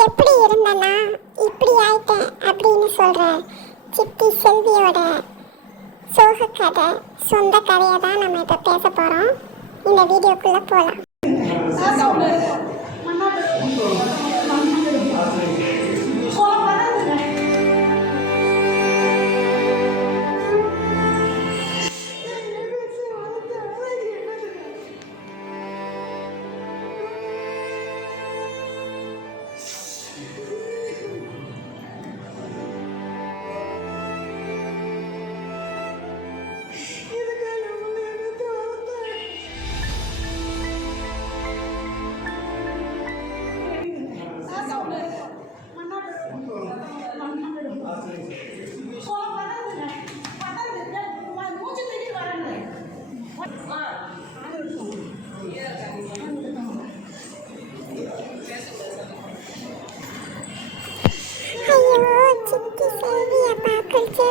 எப்படி இருந்தேன்னா இப்படி ஆயிட்டேன் அப்படின்னு சொல்கிற சித்தி செல்வியோட சோக கதை சொந்த கதையை தான் நம்ம இப்போ பேச போகிறோம் இந்த வீடியோக்குள்ளே போகலாம்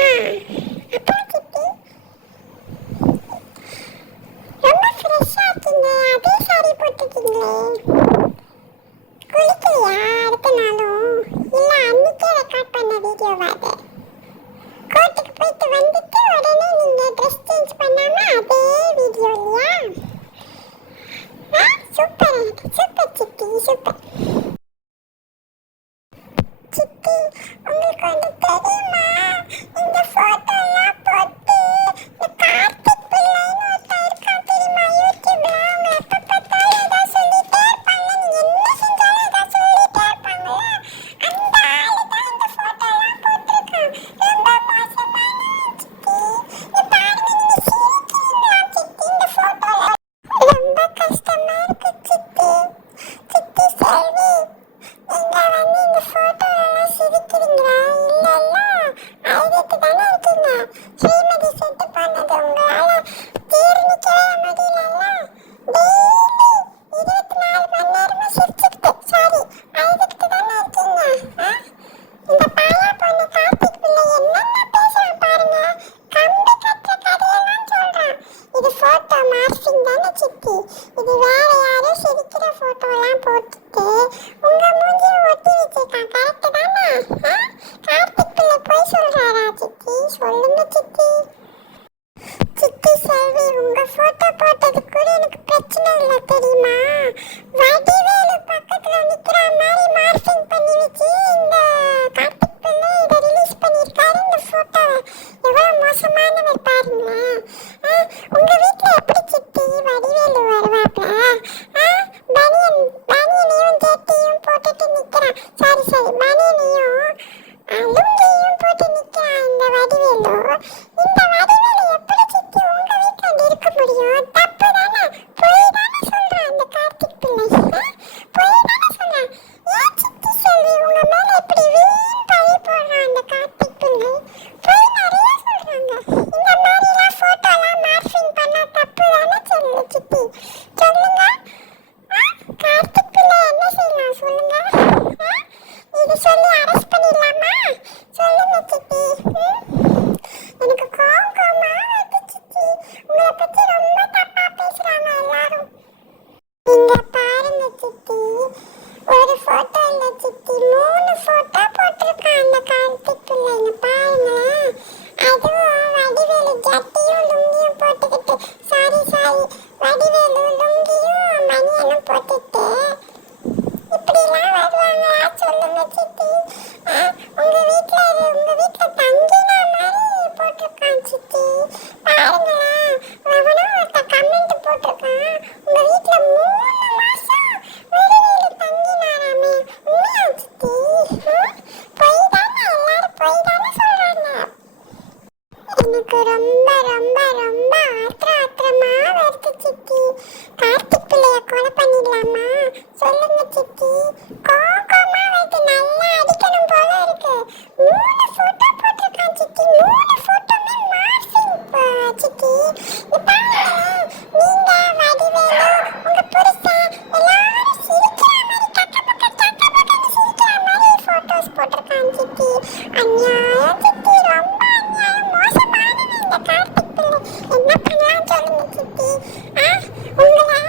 Eh. உங்களுக்கு வந்து தெரியுமா? இந்த போட்டோலாம் இது ஃபோட்டோ மார்ஃபிங் தானே சித்தி? இது வேற யாரோ சிரிக்கிற ஃபோட்டோலாம் போட்டுட்டு உங்க மூஞ்சிய ஒட்டி வச்சிருக்கான். கரெக்ட் தானே? கார்த்திக் பிள்ளை போய் சொல்றாரா சித்தி? சொல்லுங்க சித்தி. சித்தி செல்வி உங்க ஃபோட்டோ போட்டது கூட எனக்கு பிரச்சனை இல்லை தெரியுமா? Allah. வடிவேலு லுங்கியும் மணியனும் போட்டுட்டு இப்படிலாம் வருவாங்களா சொல்லுங்க சித்தி. உங்க வீட்ல உங்க வீட்ல தங்கினா மாதிரி போட்டிருக்கான் சித்தி. பாருங்களேன் எவனோ ஒருத்தன் கமெண்ட் போட்டிருக்கான். உங்க வீட்ல மூணு மாசம் வடிவேலு தங்கினாராமே. உண்மையா சித்தி? பொய் தானே எல்லாரும் பொய் தானே சொல்றாங்க. எனக்கு ரொம்ப ரொம்ப ரொம்ப சித்தி. கார்த்திக் பிள்ளைய கொலை பண்ணிடலாமா? சொல்லுங்க சித்தி. கோகமா வருது நல்லா அடிக்கணும் போல இருக்கு. மூணு போட்டோ போட்டிருக்கான் சித்தி. மூணு போட்டோமே மார்சிங் சித்தி. இது பாருங்களேன் போட்டிருக்கான் சித்தி. அநியாயம் சித்தி. ரொம்ப அநியாயம். மோசமானவன் இந்த கார்த்திக் பிள்ளை. என்ன பண்ணலாம் சொல்லுங்க சித்தி. Ang